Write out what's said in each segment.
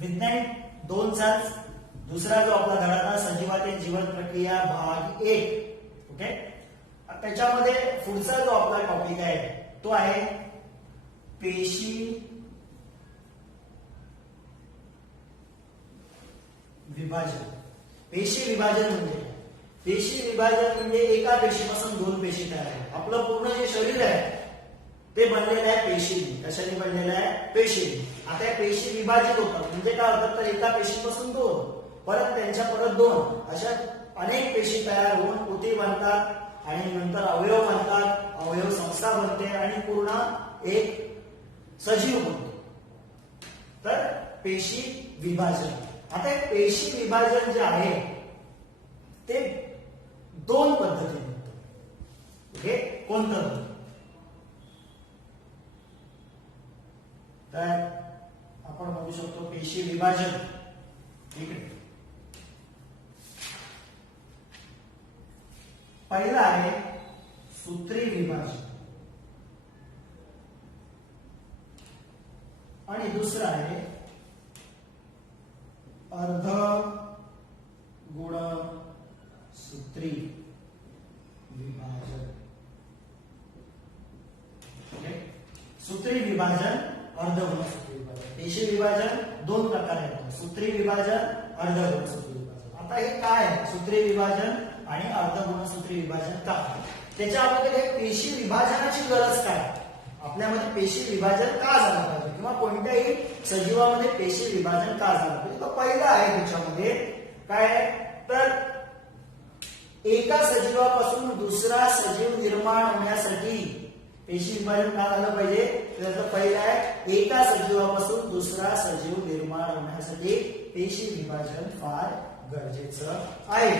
विज्ञान 2चाच दुसरा जो आपला धडा था सजीवातील जीवन प्रक्रिया भाग 1. ओके, त्याच्यामध्ये पुढचा जो आपला टॉपिक आहे तो आहे पेशी विभाजन. पेशी विभाजन म्हणजे एका पेशीपासून दोन पेशी तयार होतात. आपलं पूर्ण जे शरीर आहे ते बनलेलं आहे पेशीने. कशाने बनलेलं आहे? पेशीने. आता या पेशी विभाजित होतात म्हणजे काय होतात तर एका पेशीपासून दोन, परत त्यांच्या परत दोन, अशा अनेक पेशी तयार होऊन ऊती बनतात आणि नंतर अवयव बनतात, अवयव संस्था बनते आणि पूर्ण एक सजीव बनतो. तर पेशी विभाजन. आता हे पेशी विभाजन जे आहे ते दोन पद्धतीने होतं. ओके, कोणतं? तर आपण बघू शकतो पेशी विभाजन इकडे. पहिला आहे सूत्री विभाजन आणि दुसरा आहे अर्ध गुणसूत्री विभाजन. सूत्री विभाजन, अर्ध गुणसूत्री विभाजन. पेशी विभाजन दोन प्रकारे आहेत, सूत्री विभाजन, अर्ध गुणसूत्री विभाजन. आता हे काय आहे सूत्री विभाजन आणि अर्ध गुणसूत्री विभाजन? का त्याच्या अगोदर हे पेशी विभाजनाची गरज काय, आपल्यामध्ये पेशी विभाजन का झालं पाहिजे किंवा कोणत्याही सजीवामध्ये पेशी विभाजन का झालं पाहिजे? तर पहिलं आहे त्याच्यामध्ये काय तर एका सजीवापासून दुसरा सजीव निर्माण होण्यासाठी पेशी विभाजन का झालं पाहिजे? त्याचं पहिलं आहे एका सजीवापासून दुसरा सजीव निर्माण होण्यासाठी पेशी विभाजन फार गरजेचं आहे.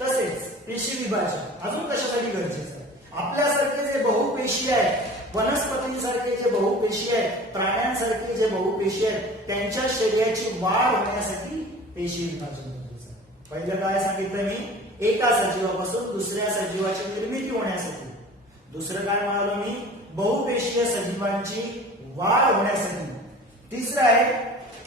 तसेच पेशी विभाजन अजून कशासाठी गरजेचं आहे? आपल्यासारखे जे बहुपेशी आहेत, वनस्पतींसारखे जे बहुपेशी आहेत, प्राण्यांसारखे जे बहुपेशी आहेत, त्यांच्या शरीराची वाढ होण्यासाठी पेशी विभाजन गरजेचं आहे. पहिलं काय सांगितलं मी? एका सजीवापासून दुसऱ्या सजीवाची निर्मिती होण्यासाठी. दुसरं काय म्हणालो मी? बहुपेशीय सजीवांची वाढ होण्यासाठी. तिसरं आहे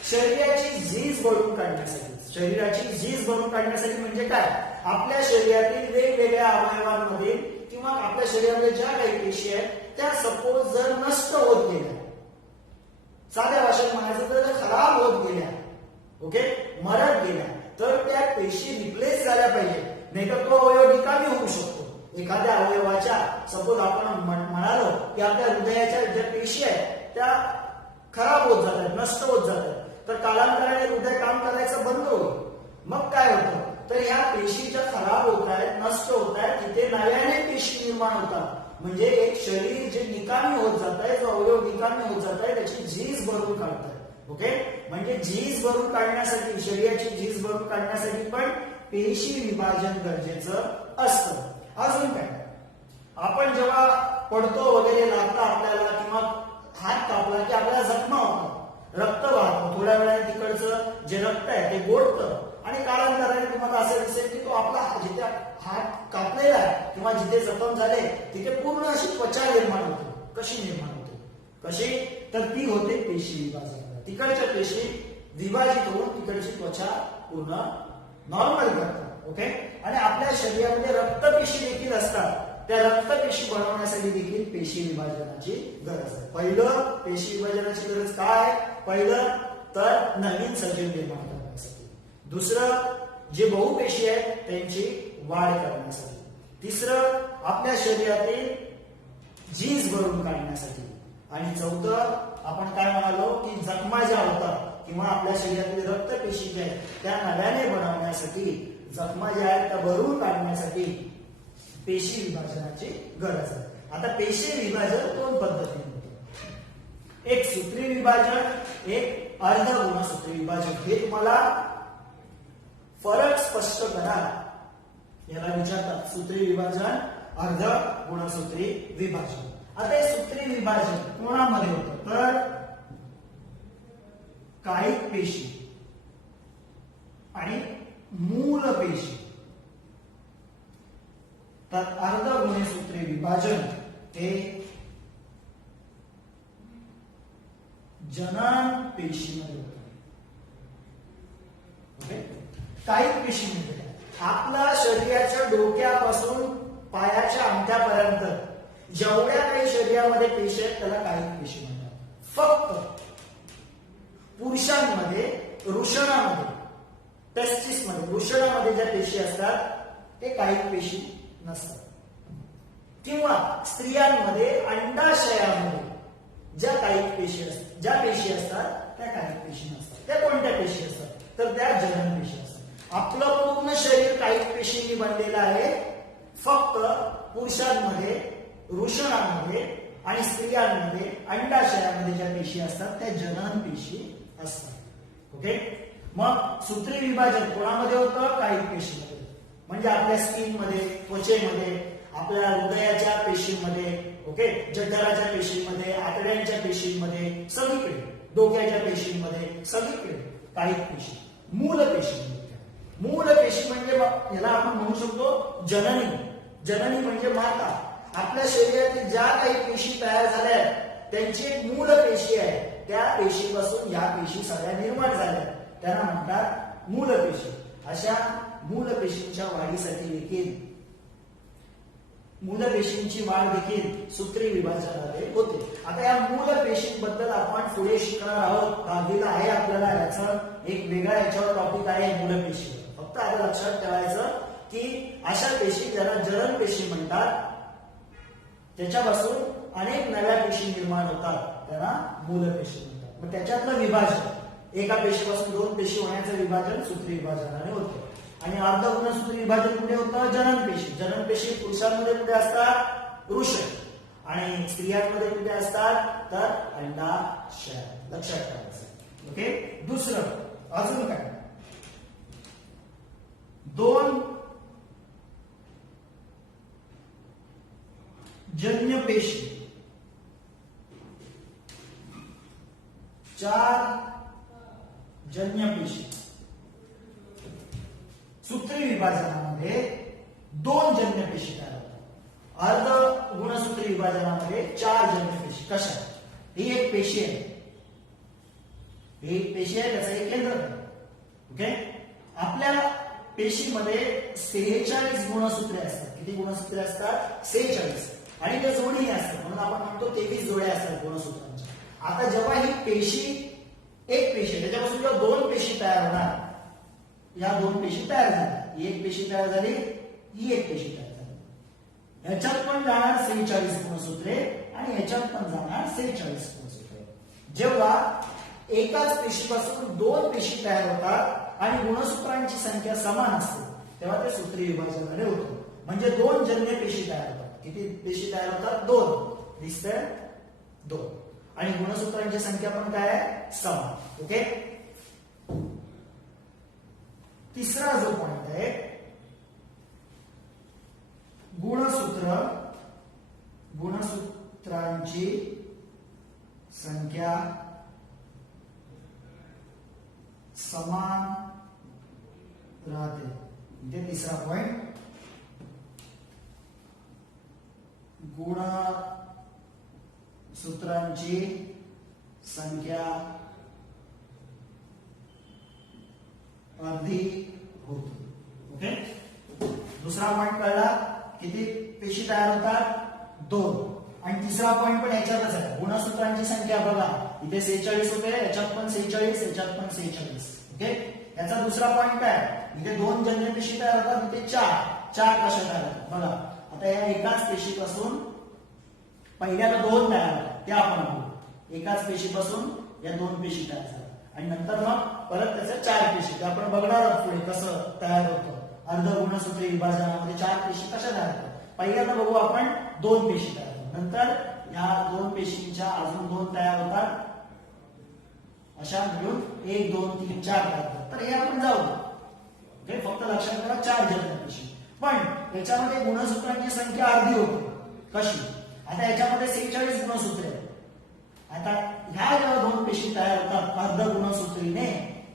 शरीराची झीज भरून काढण्यासाठी. शरीराची झीज भरून काढण्यासाठी म्हणजे काय? आपल्या शरीरातील वेगवेगळ्या अवयवांमध्ये किंवा आपल्या शरीरामध्ये ज्या काही पेशी आहेत त्या सपोज जर नष्ट होत गेल्या, साध्या भाषेत म्हणायचं तर खराब होत गेल्या, ओके, मरत गेल्या, तर त्या पेशी रिप्लेस झाल्या पाहिजे. नाही तर तो अवयव निकामी होऊ शकतो. एखाद्या अवयवाच्या सपोज आपण म्हणालो की आपल्या हृदयाच्या ज्या पेशी आहेत त्या खराब होत जातात, नष्ट होत जातात, तर कालांतराने हृदय काम करायचं बंद होईल. मग काय होतं तर ह्या पेशी ज्या खराब होत आहेत, नष्ट होत आहेत, तिथे नव्याने पेशी निर्माण होतात. म्हणजे एक शरीर जे निकामी होत जात आहे, जो अवयव निकामी होत जात आहे त्याची झीज भरून काढताय. ओके, म्हणजे झीज भरून काढण्यासाठी, शरीराची झीज भरून काढण्यासाठी पण पेशी विभाजन गरजेचं असतं. अजून काय? आपण जेव्हा पडतो वगैरे लागतं आपल्याला किंवा हात कापला की आपल्याला जखमा होतात, रक्त वाहतं, थोड्या वेळाने तिकडचं जे रक्त आहे ते गोडतं आणि कालांतराने तुम्हाला असं दिसेल की तो आपला जिथे हात कापलेला आहे किंवा जिथे जखम झाले तिथे पूर्ण अशी त्वचा निर्माण होते. कशी निर्माण होते? कशी? तर ती होते पेशी विभाजन. तिकडच्या पेशी विभाजित होऊन तिकडची त्वचा पूर्ण नॉर्मल करतात. ओके, आणि आपल्या शरीरामध्ये रक्तपेशी देखील असतात. त्या रक्तपेशी बनवण्यासाठी देखील पेशी विभाजनाची गरज आहे. पहिलं पेशी विभाजनाची गरज काय? पहिलं तर नवीन सजीव निर्माण करण्यासाठी. दुसरं जे बहुपेशी आहेत त्यांची वाढ करण्यासाठी. तिसरं आपल्या शरीरातील झीज भरून काढण्यासाठी. आणि चौथं आपण काय म्हणालो की जखमा ज्या होतात किंवा आपल्या शरीरातील रक्तपेशी ज्या आहेत त्या नव्याने बनवण्यासाठी, जखमा ज्या आहेत त्या भरून काढण्यासाठी पेशी विभाजनाची गरज आहे. आता पेशी विभाजन दोन पद्धतीने होते, एक सूत्री विभाजन, एक अर्ध गुणसूत्री विभाजन. हे तुम्हाला फरक स्पष्ट करा याला विचारतात. सूत्री विभाजन, अर्ध गुणसूत्री विभाजन. आता हे सूत्री विभाजन कोणामध्ये होतं तर कायिक पेशी आणि मूल पेशी. तर अर्ध गुणसूत्री विभाजन हे जनन पेशीमध्ये होतं. कायिक पेशी म्हणजे काय? आपल्या शरीराच्या डोक्यापासून पायाच्या अंगठ्यापर्यंत जेवढ्या काही शरीरामध्ये पेशी आहेत त्याला कायिक पेशी म्हणतात. फक्त पुरुषांमध्ये वृषणामध्ये टेस्टिसमध्ये वृषणामध्ये ज्या पेशी असतात ते कायिक पेशी नसतात. किंवा स्त्रियांमध्ये अंडाशयामध्ये ज्या कायिक पेशी असतात ज्या पेशी असतात त्या कायिक पेशी नसतात. त्या कोणत्या पेशी असतात तर त्या जनन पेशी असतात. आपलं पूर्ण शरीर कायिक पेशींनी बनलेलं आहे. फक्त पुरुषांमध्ये वृषणामध्ये आणि स्त्रियांमध्ये अंडाशयामध्ये ज्या पेशी असतात त्या जनन पेशी असतात. ओके. मग सूत्री विभाजन कोणामध्ये होतं? कायिक पेशीमध्ये. म्हणजे आपल्या स्किन मध्ये त्वचेमध्ये आपल्या हृदयाच्या पेशींमध्ये ओके जठराच्या पेशींमध्ये आतड्यांच्या पेशींमध्ये सगळीकडे डोक्याच्या पेशींमध्ये सगळीकडे कायिक पेशी मूल पेशी. मूल पेशी म्हणजे याला आपण म्हणू शकतो जननी. जननी म्हणजे माता. आपल्या शरीरातील ज्या काही पेशी तयार झाल्या त्यांची एक मूल पेशी आहे. त्या पेशीपासून या पेशी सगळ्या निर्माण झाल्या त्यांना म्हणतात मूल पेशी. अशा मूल पेशींच्या वाढीसाठी देखील मूल पेशींची वाढ देखील सूत्री विभाजनामध्ये होते. आता या मूल पेशींबद्दल आपण पुढे शिकणार आहोत. दहावीला आहे आपल्याला याचं एक वेगळा याच्यावर टॉपिक आहे मूल पेशी. फक्त आता लक्षात ठेवायचं की अशा पेशी ज्याला जनन पेशी म्हणतात त्याच्यापासून अनेक नव्या पेशी निर्माण होतात त्यांना मूल पेशी म्हणतात. मग त्याच्यातलं विभाजन एका पेशीपासून दोन पेशी होण्याचं विभाजन सूत्री विभाजनाने होतं. आणि अर्धगुणसूत्री विभाजन कुठे होतं? जनन पेशी. जनन पेशी पुरुषांमध्ये कुठे असतात? वृषण. आणि स्त्रियांमध्ये कुठे असतात? तर अंडाशय. लक्षात ठेवायचं. ओके. दुसरं अजून काय? दोन जन्य पेशी, चार जन्य पेशी. सूत्री विभाजनामध्ये दोन जन्य पेशी तयार होतात. अर्ध गुणसूत्री विभाजनामध्ये चार जन्य पेशी. कशा? ही एक पेशी आहे. ही एक पेशी आहे त्याचं एक केंद्र आहे. ओके. आपल्या पेशीमध्ये 46 गुणसूत्रे असतात. किती गुणसूत्रे असतात? 46. आणि ते जोडीने असतात म्हणून आपण म्हणतो 23 जोड्या असतात गुणसूत्रांच्या. आता जेव्हा ही पेशी एक पेशी त्याच्यापासून जेव्हा दोन पेशी तयार होणार या दोन पेशी तयार झाल्या. ही एक पेशी तयार झाली ही एक पेशी तयार झाली. याच्यात पण जाणार 46 गुणसूत्रे आणि याच्यात पण जाणार 46 गुणसूत्रे. जेव्हा एकाच पेशीपासून दोन पेशी तयार होतात आणि गुणसूत्रांची संख्या समान असते तेव्हा ते सूत्री विभाजनाने होतं. म्हणजे दोन जन्य पेशी तयार होतात. किती पेशी तयार होतात? दोन. दिसतंय? दोन. आणि गुणसूत्रांची संख्या पण काय आहे? समान. ओके. तिसरा जो पॉइंट आहे गुणसूत्रांची संख्या समान राहते. इथे तिसरा पॉइंट. गुणसूत्रांची संख्या अर्धी होती. ओके. दुसरा पॉइंट कळला. किती पेशी तयार होतात? दोन. आणि तिसरा पॉइंट पण याच्यातच आहे. गुणसूत्रांची संख्या बघा इथे 46 होते याच्यात पण 46 याच्यात पण 46. ओके. याचा दुसरा पॉइंट काय? इथे दोन जन्य पेशी तयार होतात इथे चार कशा तयार होतात बघा. आता या एकाच पेशीपासून पहिल्यांदा दोन तयार होतात ते आपण बघू. एकाच पेशीपासून या दोन पेशी तयार झाल्या आणि नंतर मग परत त्याच्या चार पेशी ते आपण बघणार आहोत पुढे कसं तयार होतं. अर्ध गुणसूत्री विभाजनामध्ये चार पेशी कशा तयार होतात. पहिल्यांदा बघू आपण दोन पेशी तयार होतात. नंतर या दोन पेशींच्या अजून दोन तयार होतात. अशा मिळून 1 2 3 4 तयार होतात. तर हे आपण जाऊ. ओके. फक्त लक्षात ठेवा चार जन्य पेशी. पण याच्यामध्ये गुणसूत्रांची संख्या अर्धी होते. कशी? आता याच्यामध्ये 46 गुणसूत्रे आहेत. आता ह्या जेव्हा दोन पेशी तयार होतात अर्ध गुणसूत्रीने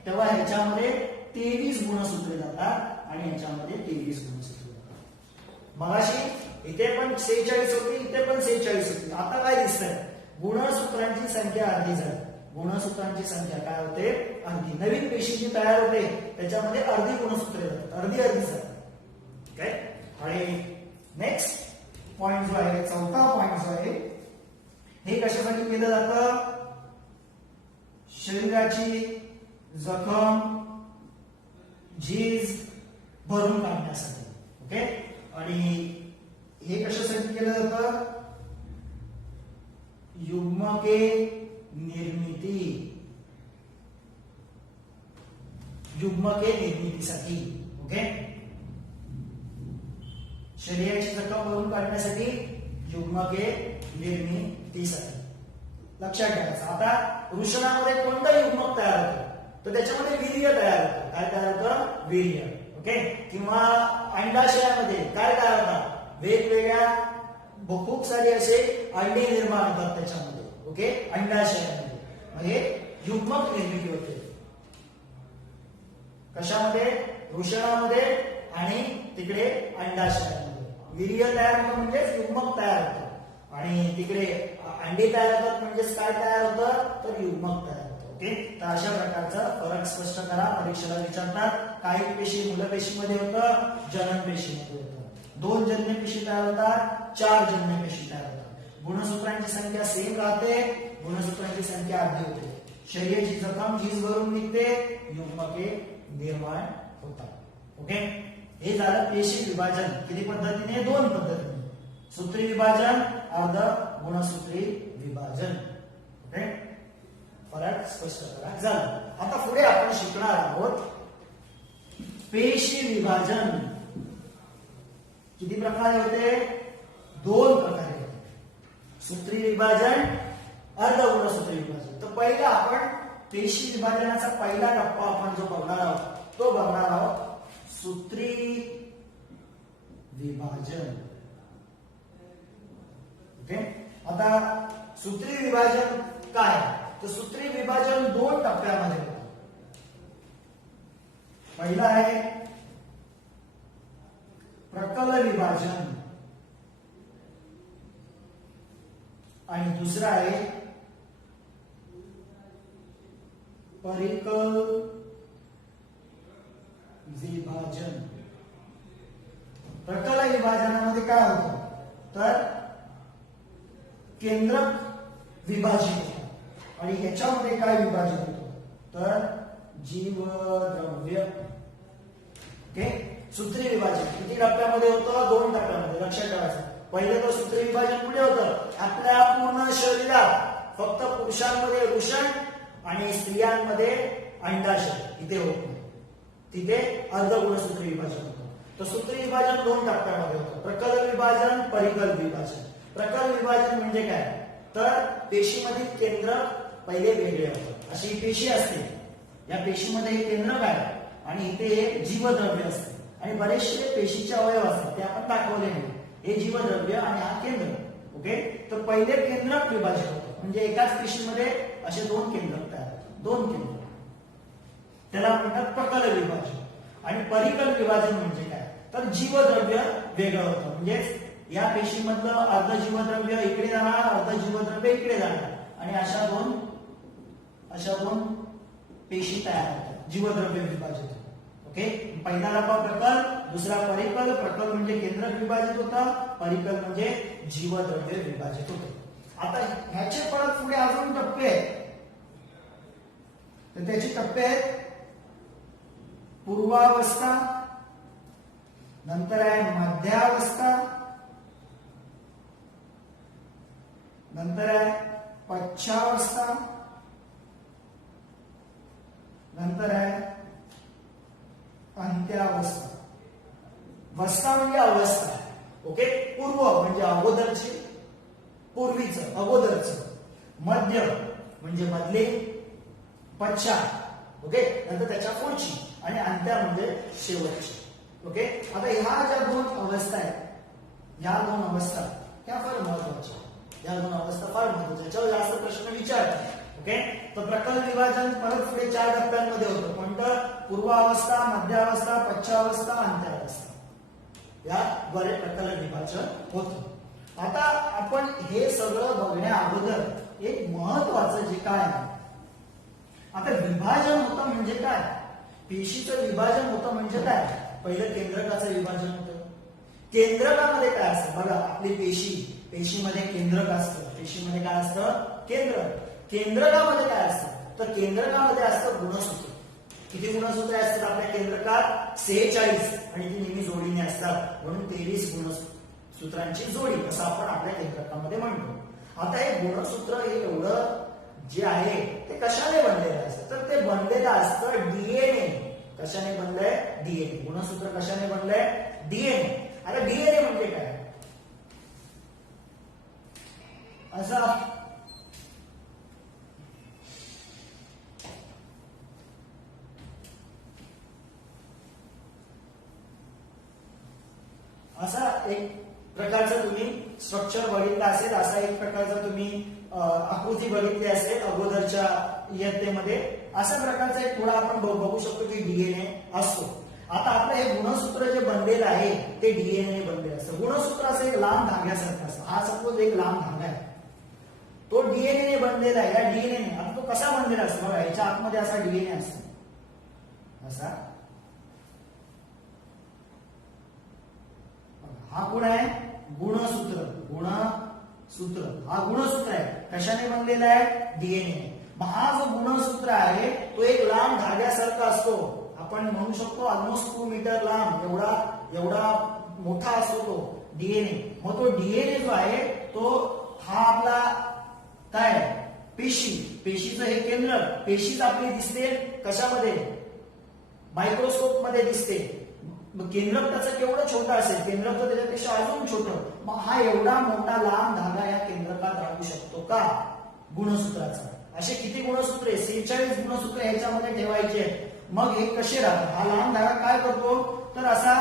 तेव्हा ह्याच्यामध्ये 23 गुणसूत्रे जातात आणि ह्याच्यामध्ये 23 गुणसूत्रे जातात. मगाशी इथे पण 46 होती इथे पण 46 होती. आता काय दिसतंय? गुणसूत्रांची संख्या अर्धी झाली. गुणसूत्रांची संख्या काय होते अर्धी. नवीन पेशी जी तयार होते त्याच्यामध्ये अर्धी गुणसूत्रे जातात, अर्धी जातात. ओके. आणि नेक्स्ट पॉइंट जो आहे, चौथा पॉइंट जो आहे, हे कशासाठी केलं जातं? शरीराची जखम, झीज भरून काढण्यासाठी. ओके. आणि हे कशासाठी केलं जातं? युग्मके निर्मिती, युग्मके निर्मितीसाठी. ओके. शरीराची जखम भरून काढण्यासाठी, युग्मके निर्मितीसाठी. लक्षात ठेवायचं. आता वृषणामध्ये कोणतं युग्मक तयार होतं? तर त्याच्यामध्ये वीर्य तयार होतं. काय तयार होतं? वीर्य. ओके. किंवा अंडाशयामध्ये काय तयार होतात? वेगवेगळ्या खूप सारे असे अंडे निर्माण होतात त्याच्यामध्ये. ओके. अंडाशयामध्ये म्हणजे युग्मक निर्मिती होते. कशामध्ये? वृषणामध्ये आणि तिकडे अंडाशयामध्ये. वीर्य तयार होतं म्हणजेच युग्मक तयार होतं, आणि तिकडे अंडे तयार होतात म्हणजेच काय तयार होतं? तर युग्मक तयार होतं. ओके. तर अशा प्रकारचा फरक स्पष्ट करा. परीक्षेला विचारतात. काही पेशी मूलपेशीमध्ये होतं, जनन पेशीमध्ये होतं. 2 जन्य पेशी तयार होतात, 4 जन्य पेशी तयार होतात. गुणसूत्रांची संख्या सेम राहते, गुणसूत्रांची संख्या अर्धी होते. शरीराची जखम झीज भरून निघते, युग्मके निर्माण होतात. ओके. हे झालं पेशी विभाजन. किती पद्धतीने? 2 पद्धतीने. सूत्री विभाजन, अर्ध गुणसूत्री विभाजन. ओके. फरक स्पष्ट करा. झालं. आता पुढे आपण शिकणार आहोत पेशी विभाजन. किती प्रकारे होते? 2 प्रकारे होते. सूत्री विभाजन, अर्ध गुणसूत्री विभाजन. तर पहिला आपण पेशी विभाजनाचा पहिला टप्पा आपण जो बघणार आहोत तो बघणार आहोत सूत्री विभाजन. ओके. आता सूत्री विभाजन काय? तर सूत्री विभाजन 2 टप्प्यामध्ये होतं. पहिला आहे प्रकल विभाजन आणि दुसरा आहे परिकल विभाजन. प्रकल विभाजनामध्ये काय होतं? तर केंद्रक विभाजित होतं, आणि ह्याच्यामध्ये काय विभाजित होतं? तर जीवद्रव्य. ओके. सूत्री विभाजन किती टप्प्यामध्ये होतं? 2 टप्प्यामध्ये. लक्षात ठेवायचं. पहिलं तर सूत्री विभाजन कुठे होतं? आपल्या पूर्ण शरीरात फक्त पुरुषांमध्ये वृषण आणि स्त्रियांमध्ये अंडाशय इथे होत नाही. तिथे अर्ध गुणसूत्री विभाजन होतं. तर सूत्री विभाजन 2 टप्प्यामध्ये होतं. प्रकल विभाजन, परिकल विभाजन. प्रकल विभाजन म्हणजे काय? तर पेशीमधील केंद्र पहिले वेगळे होतं. अशी पेशी असते, या पेशीमध्ये हे केंद्र काय आणि इथे जीवद्रव्य असते, आणि बरेचसे पेशीचे अवयव असतात ते आपण दाखवले नाही. हे जीवद्रव्य आणि हा केंद्र. ओके. तर पहिले केंद्रक विभाजन होतं, म्हणजे एकाच पेशीमध्ये असे 2 केंद्रक तयार होतात. 2 केंद्र, त्याला म्हणतात प्रकल विभाजन. आणि परिकल विभाजन म्हणजे काय? तर जीवद्रव्य वेगळं होतं, म्हणजे या पेशीमधलं अर्ध जीवद्रव्य इकडे जाणार, अर्ध जीवद्रव्य इकडे जाणार, आणि अशा दोन पेशी तयार होतात. जीवद्रव्य विभाजित. ओके. पहिला टप्पा प्रकल, दुसरा परिकल. प्रकल म्हणजे केंद्रक विभाजित होता, परिकल म्हणजे जीवद्रव्य विभाजित होते. आता ह्याचे परत पुढे अजून टप्पे आहेत. तर त्याचे टप्पे आहेत पूर्वावस्था, नंतर आहे मध्यावस्था, नंतर आहे पश्चावस्था, नंतर आहे अंत्यावस्था. वस्था म्हणजे अवस्था. ओके. पूर्व म्हणजे अगोदरची, पूर्वीचं, अगोदरचं. मध्य म्हणजे मधले, पश्चात. ओके. नंतर त्याच्या पुढची, आणि अंत्या म्हणजे शेवटची. ओके. आता ह्या ज्या 2 अवस्था आहेत, ह्या 2 अवस्था त्या फार महत्वाच्या. या 2 अवस्था फार महत्वाच्या, याच्यावर जास्त प्रश्न विचारतात. ओके. तर प्रकल विभाजन परत पुढे 4 टप्प्यांमध्ये होतं. कोणतं? पूर्वावस्था, मध्यावस्था, पश्चावस्था, अंत्यावस्था. या द्वारे प्रकल विभाजन होतं. आता आपण हे सगळं बघण्या अगोदर एक महत्वाचं जे काय आहे म्हणजे काय? पेशीचं विभाजन होतं म्हणजे काय? पहिलं केंद्रकाचं विभाजन होतं. केंद्रकामध्ये काय असतं बघा, आपली पेशीमध्ये केंद्रक असतं. पेशीमध्ये काय असतं? केंद्रकामध्ये काय असतं? तर केंद्रकामध्ये असतं गुणसूत्र. किती गुणसूत्रे असतात आपल्या केंद्रकात? 46, आणि ती नेहमी जोडीने असतात, म्हणून 23 गुणसूत्रांची जोडी असं आपण आपल्या केंद्रकामध्ये म्हणतो. आता हे गुणसूत्र हे एवढं जे आहे ते कशाने बनलेलं असतं? तर ते बनलेलं असतं डीएनए. कशाने बनलंय? डीएनए. गुणसूत्र कशाने बनलंय? डीएनए. आता डीएनए म्हणजे काय? असा एक प्रकारचं तुम्ही स्ट्रक्चर बघितलं असेल, असा एक प्रकारचा तुम्ही आकृती बघितली असेल अगोदरच्या इयत्तेमध्ये. अशा प्रकारचा एक थोडा आपण बघू शकतो की डीएनए असतो. आता आपलं हे गुणसूत्र जे बनलेलं आहे ते डीएनए बनलेलं असतं. गुणसूत्र असं एक लांब धाग्यासारखं असतं. हा सपोज एक लांब धागा आहे, तो डीएनए बनलेला आहे. या डीएनए आता तो कसा बनलेला असतो बघा, याच्या आतमध्ये असा डीएनए असतो. असा हा कोण आहे? गुणसूत्र. हा गुणसूत्र आहे. कशाने बनलेला आहे? डीएनए. मग हा जो गुणसूत्र आहे तो एक लांब धाग्यासारखा असतो. आपण म्हणू शकतो ऑलमोस्ट 2 मीटर लांब, एवढा मोठा असतो तो डीएनए. मग तो डीएनए जो आहे तो हा आपला काय? पेशीचं हे केंद्र. पेशीच आपली दिसते कशामध्ये? मायक्रोस्कोप मध्ये दिसते. केंद्रक त्याचं केवढं छोटं असेल? केंद्रक तर त्याच्यापेक्षा अजून छोटं. मग हा एवढा मोठा लांब धागा या केंद्रकात राहू शकतो का? गुणसूत्राचा. असे किती गुणसूत्रे? 46 गुणसूत्रे ह्याच्यामध्ये ठेवायचे. मग हे कसे राहतात? हा लांब धागा काय करतो? तर असा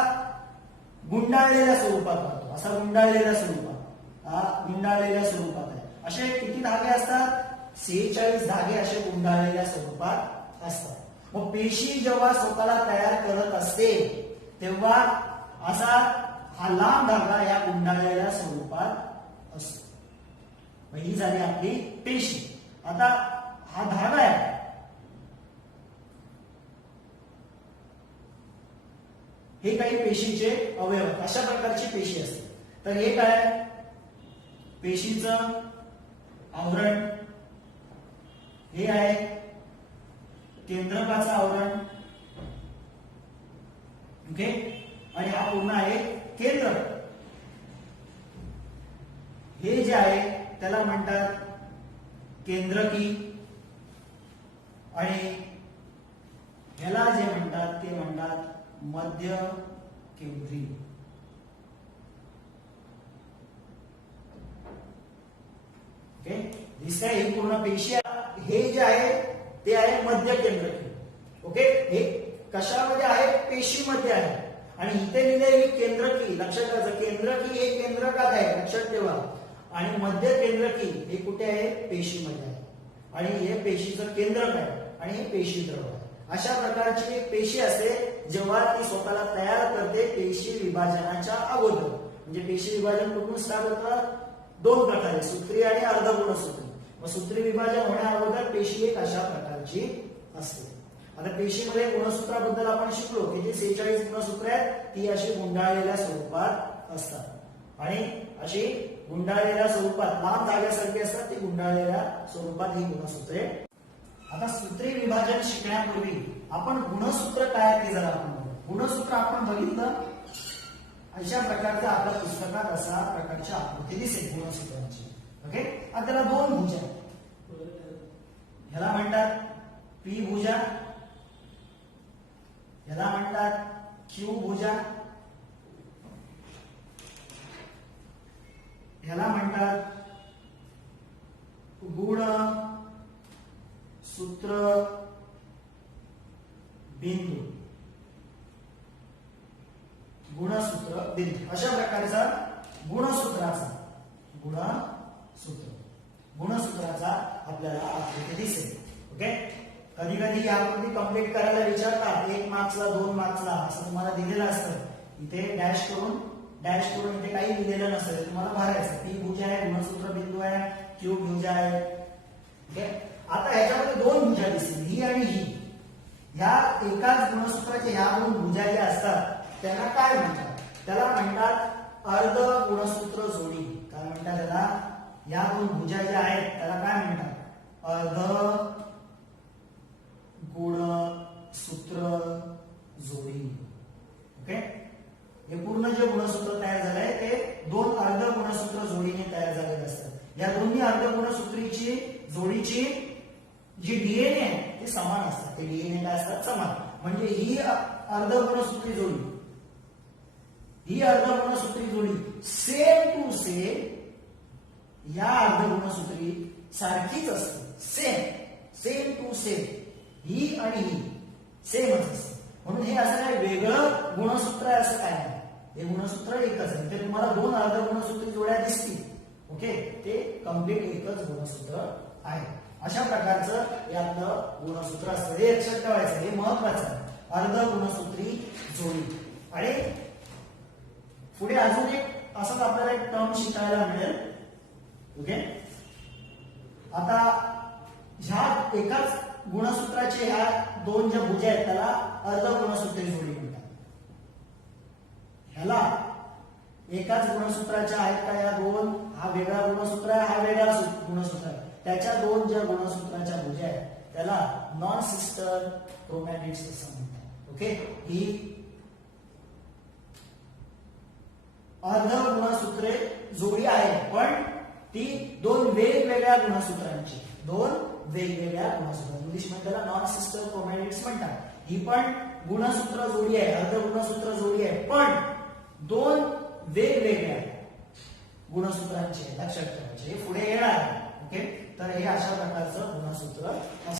गुंडाळलेल्या स्वरूपात राहतो. असा गुंडाळलेल्या स्वरूपात आहे. असे किती धागे असतात? 46 धागे असे गुंडाळलेल्या स्वरूपात असतात. मग पेशी जेव्हा स्वतःला तयार करत असते तेव्हा असा हा लांब धागा या गुंडाळलेल्या स्वरूपात असतो. ही झाली आपली पेशी. आता हा धागा आहे, हे काही पेशीचे अवयव, अशा प्रकारची पेशी असते. तर हे काय? पेशीचं आवरण. हे आहे केंद्रकाचं आवरण. ओके. आणि हा पूर्ण आहे केंद्र. हे जे आहे त्याला म्हणतात केंद्रकी, आणि ह्याला जे म्हणतात ते म्हणतात मध्य केंद्री. ओके. दिसतंय ही पूर्ण पेशी. हे जे आहे ते आहे मध्य केंद्रकी. ओके. हे कशामध्ये आहे? पेशीमध्ये आहे. आणि इथे लिहिलेली केंद्रकी, लक्षात ठेवायचं, केंद्रकी हे केंद्रकात आहे, लक्षात ठेवा. आणि मध्य केंद्रकी हे कुठे आहे? पेशीमध्ये आहे. आणि हे पेशीचं केंद्रक आहे आणि हे पेशीद्रव आहे. अशा प्रकारची एक पेशी असते जेव्हा ती स्वतःला तयार करते पेशी विभाजनाच्या अगोदर. म्हणजे पेशी विभाजन कुठून स्टार्ट होतं? 2 प्रकारे, सूत्री आणि अर्धगुणसूत्री. मग सूत्री विभाजन होण्या अगोदर पेशी एक अशा प्रकारची असते. आता पेशीमध्ये गुणसूत्राबद्दल आपण शिकलो की जी 46 गुणसूत्रे आहेत ती अशी गुंडाळलेल्या स्वरूपात असतात. आणि अशी गुंडाळलेल्या स्वरूपात लांब धाग्यासारखी असतात. ती गुंडाळलेल्या स्वरूपात ही गुणसूत्रे. आता सूत्री विभाजन शिकण्यापूर्वी आपण गुणसूत्र काय ते जरा आपण बघू. गुणसूत्र आपण बघितलं अशा प्रकारच्या आपल्या पुस्तकात अशा प्रकारची आकृती दिसेल गुणसूत्रांची. ओके. आता त्याला 2 भुजा, ह्याला म्हणतात पी भुजा, ह्याला म्हणतात क्यू भुजा, ह्याला म्हणतात गुण सूत्र बिंदू. गुणसूत्र बिंदू अशा प्रकारचा गुणसूत्राचा आपल्याला आकृती दिसेल. ओके. कधी कधी या आकृती कंप्लीट करायला विचारतात 1 मार्क्सला 2 मार्क्सला असं तुम्हाला दिलेलं असतं. इथे डॅश करून इथे काही लिहिलेलं नसतं, तुम्हाला भरायचं. पी भुजा आहे, गुणसूत्र बिंदू आहे, क्यू भुजा आहे. ओके. आता ह्याच्यामध्ये 2 भुजा दिसतील, ही आणि ही. ह्या एकाच गुणसूत्राच्या ह्या दोन भुजा ज्या असतात त्याला काय म्हणतात? त्याला म्हणतात अर्ध गुणसूत्र जोडी. काय म्हणतात त्याला? या दोन भुजा ज्या आहेत त्याला काय म्हणतात? अर्ध गुणसूत्र जोडी. ओके, हे पूर्ण जे गुणसूत्र तयार झालंय ते दोन अर्ध गुणसूत्र जोडीने तयार झालेले असतात. या दोन्ही अर्ध गुणसूत्रीची जोडीची जी डीएनए आहे ते समान असतात. ते डीएनए काय असतात? समान. म्हणजे ही अर्ध गुणसूत्री जोडी, ही अर्ध गुणसूत्री जोडी सेम टू सेम या अर्ध गुणसूत्री सारखीच असते. सेम टू सेम, ही आणि ही सेमच असते. म्हणून हे असं काय वेगळं गुणसूत्र आहे असं काय नाही. हे गुणसूत्र एकच आहे. ते तुम्हाला दोन अर्ध गुणसूत्री जोड्या दिसतील. ओके, ते कम्प्लीट एकच गुणसूत्र आहे. अशा प्रकारचं यातलं गुणसूत्र असतं. हे लक्षात ठेवायचं, हे महत्वाचं आहे. अर्ध गुणसूत्री जोडी. आणि पुढे अजून एक असंच आपल्याला एक टर्म शिकायला मिळेल. ओके, आता ह्या एकाच गुणसूत्राचे ह्या दोन ज्या भुजा आहेत त्याला अर्ध गुणसूत्री जोडी म्हणतात. ह्याला एकाच गुणसूत्राच्या आहेत का या दोन? हा वेगळा गुणसूत्र आहे, हा वेगळा गुणसूत्र आहे. त्याच्या दोन ज्या गुणसूत्राच्या भुजा आहेत त्याला नॉन सिस्टर क्रोमॅटिड्स असं म्हणतात. ओके, ही अर्ध गुणसूत्रे जोडी आहे पण ती दोन वेगवेगळ्या गुणसूत्रांची, दोन वेगवेगळ्या गुणसूत्र, इंग्लिश मध्ये त्याला नॉन सिस्टर क्रोमॅटिड्स म्हणतात. ही पण गुणसूत्र जोडी आहे, अर्ध गुणसूत्र जोडी आहे पण दोन वेगवेगळ्या गुणसूत्रांची. लक्षात ठेवायचे, हे पुढे येणार आहे. ओके, तर हे अशा प्रकारचं गुणसूत्र